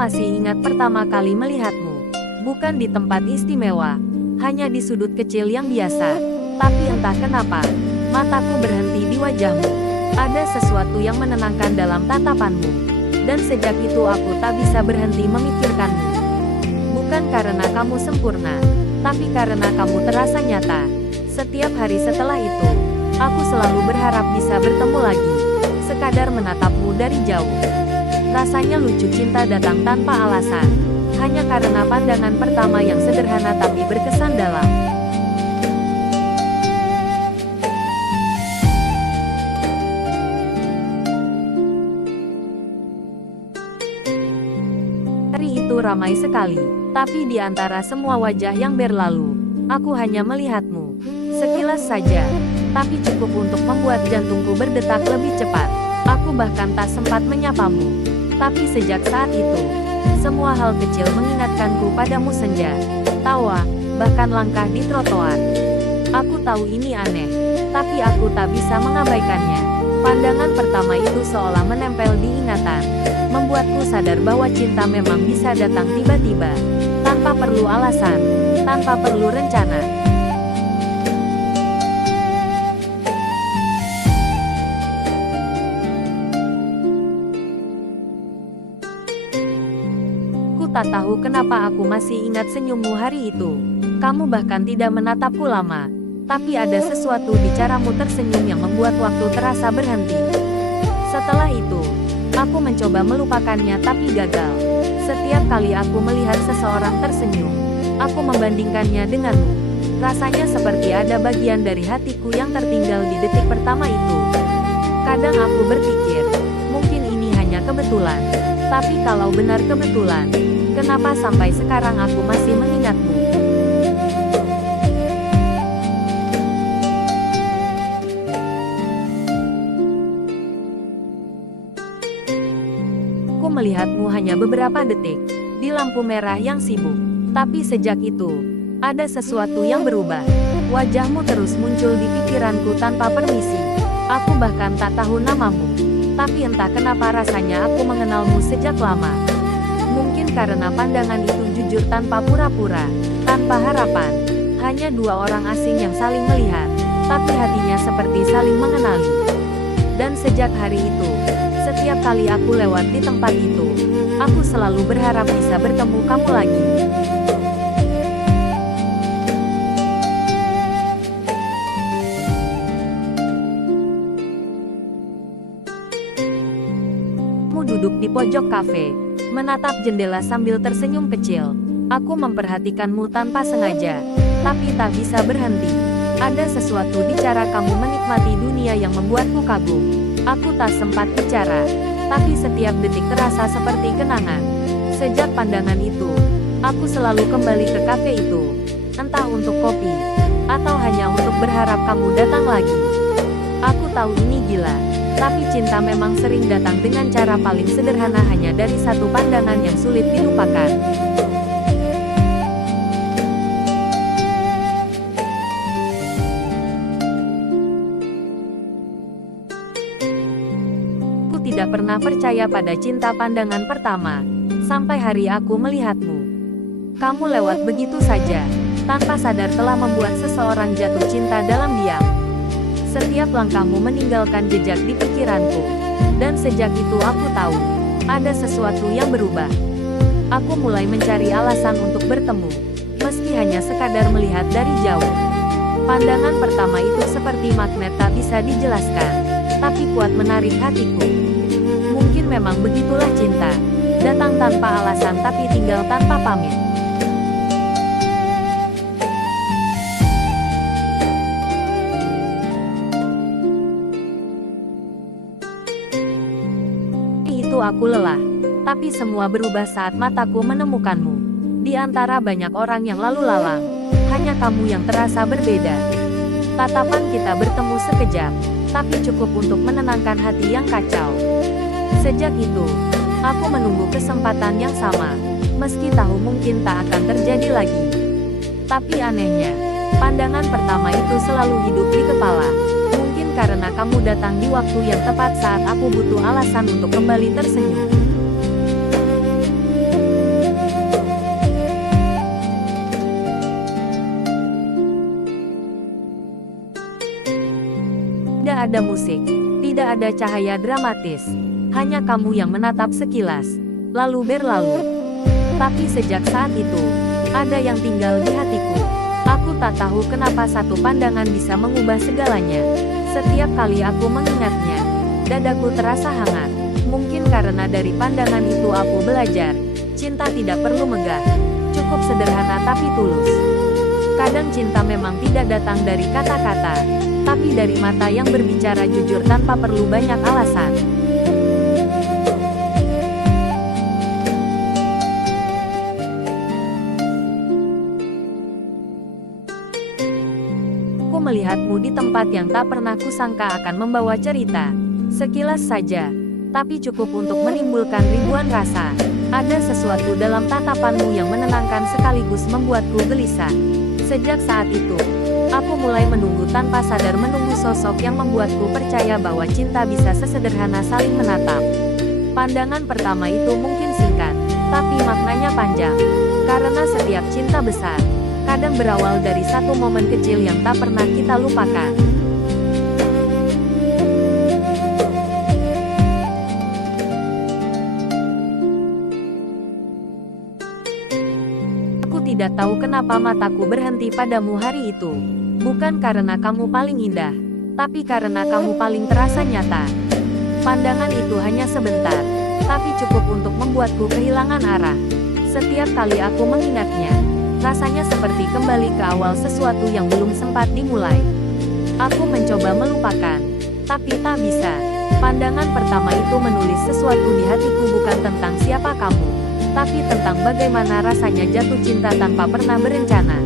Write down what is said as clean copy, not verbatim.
masih ingat pertama kali melihatmu. Bukan di tempat istimewa, hanya di sudut kecil yang biasa. Tapi entah kenapa, mataku berhenti di wajahmu. Ada sesuatu yang menenangkan dalam tatapanmu. Dan sejak itu aku tak bisa berhenti memikirkanmu. Bukan karena kamu sempurna, tapi karena kamu terasa nyata. Setiap hari setelah itu, aku selalu berharap bisa bertemu lagi. Sekadar menatapmu dari jauh. Rasanya lucu cinta datang tanpa alasan. Hanya karena pandangan pertama yang sederhana tapi berkesan dalam. Hari itu ramai sekali. Tapi di antara semua wajah yang berlalu, aku hanya melihatmu. Sekilas saja. Tapi cukup untuk membuat jantungku berdetak lebih cepat. Aku bahkan tak sempat menyapamu. Tapi sejak saat itu, semua hal kecil mengingatkanku padamu senja, tawa, bahkan langkah di trotoar. Aku tahu ini aneh, tapi aku tak bisa mengabaikannya. Pandangan pertama itu seolah menempel di ingatan, membuatku sadar bahwa cinta memang bisa datang tiba-tiba, tanpa perlu alasan, tanpa perlu rencana. Tak tahu kenapa aku masih ingat senyummu hari itu. Kamu bahkan tidak menatapku lama. Tapi ada sesuatu di caramu tersenyum yang membuat waktu terasa berhenti. Setelah itu, aku mencoba melupakannya tapi gagal. Setiap kali aku melihat seseorang tersenyum, aku membandingkannya denganmu. Rasanya seperti ada bagian dari hatiku yang tertinggal di detik pertama itu. Kadang aku berpikir, mungkin ini hanya kebetulan. Tapi kalau benar kebetulan, kenapa sampai sekarang aku masih mengingatmu? Aku melihatmu hanya beberapa detik, di lampu merah yang sibuk. Tapi sejak itu, ada sesuatu yang berubah. Wajahmu terus muncul di pikiranku tanpa permisi. Aku bahkan tak tahu namamu. Tapi entah kenapa rasanya aku mengenalmu sejak lama. Mungkin karena pandangan itu jujur tanpa pura-pura, tanpa harapan. Hanya dua orang asing yang saling melihat, tapi hatinya seperti saling mengenali. Dan sejak hari itu, setiap kali aku lewat di tempat itu, aku selalu berharap bisa bertemu kamu lagi. Duduk di pojok kafe, menatap jendela sambil tersenyum kecil. Aku memperhatikanmu tanpa sengaja, tapi tak bisa berhenti. Ada sesuatu di cara kamu menikmati dunia yang membuatku kagum. Aku tak sempat bicara, tapi setiap detik terasa seperti kenangan. Sejak pandangan itu, aku selalu kembali ke kafe itu, entah untuk kopi, atau hanya untuk berharap kamu datang lagi. Aku tahu ini gila. Tapi cinta memang sering datang dengan cara paling sederhana hanya dari satu pandangan yang sulit dilupakan. Aku tidak pernah percaya pada cinta pandangan pertama, sampai hari aku melihatmu. Kamu lewat begitu saja, tanpa sadar telah membuat seseorang jatuh cinta dalam diam. Setiap langkahmu meninggalkan jejak di pikiranku. Dan sejak itu aku tahu, ada sesuatu yang berubah. Aku mulai mencari alasan untuk bertemu, meski hanya sekadar melihat dari jauh. Pandangan pertama itu seperti magnet tak bisa dijelaskan, tapi kuat menarik hatiku. Mungkin memang begitulah cinta, datang tanpa alasan tapi tinggal tanpa pamit. Aku lelah, tapi semua berubah saat mataku menemukanmu. Di antara banyak orang yang lalu lalang, hanya kamu yang terasa berbeda. Tatapan kita bertemu sekejap, tapi cukup untuk menenangkan hati yang kacau. Sejak itu, aku menunggu kesempatan yang sama, meski tahu mungkin tak akan terjadi lagi. Tapi anehnya, pandangan pertama itu selalu hidup di kepala. Karena kamu datang di waktu yang tepat saat aku butuh alasan untuk kembali tersenyum. Tidak ada musik, tidak ada cahaya dramatis. Hanya kamu yang menatap sekilas, lalu berlalu. Tapi sejak saat itu, ada yang tinggal di hatiku. Aku tak tahu kenapa satu pandangan bisa mengubah segalanya. Setiap kali aku mengingatnya, dadaku terasa hangat. Mungkin karena dari pandangan itu aku belajar, cinta tidak perlu megah, cukup sederhana tapi tulus. Kadang cinta memang tidak datang dari kata-kata, tapi dari mata yang berbicara jujur tanpa perlu banyak alasan. Aku melihatmu di tempat yang tak pernah kusangka akan membawa cerita. Sekilas saja, tapi cukup untuk menimbulkan ribuan rasa. Ada sesuatu dalam tatapanmu yang menenangkan sekaligus membuatku gelisah. Sejak saat itu, aku mulai menunggu tanpa sadar, menunggu sosok yang membuatku percaya bahwa cinta bisa sesederhana saling menatap. Pandangan pertama itu mungkin singkat, tapi maknanya panjang. Karena setiap cinta besar, kadang berawal dari satu momen kecil yang tak pernah kita lupakan. Tidak tahu kenapa mataku berhenti padamu hari itu. Bukan karena kamu paling indah, tapi karena kamu paling terasa nyata. Pandangan itu hanya sebentar, tapi cukup untuk membuatku kehilangan arah. Setiap kali aku mengingatnya, rasanya seperti kembali ke awal sesuatu yang belum sempat dimulai. Aku mencoba melupakan, tapi tak bisa. Pandangan pertama itu menulis sesuatu di hatiku, bukan tentang siapa kamu, tapi tentang bagaimana rasanya jatuh cinta tanpa pernah berencana.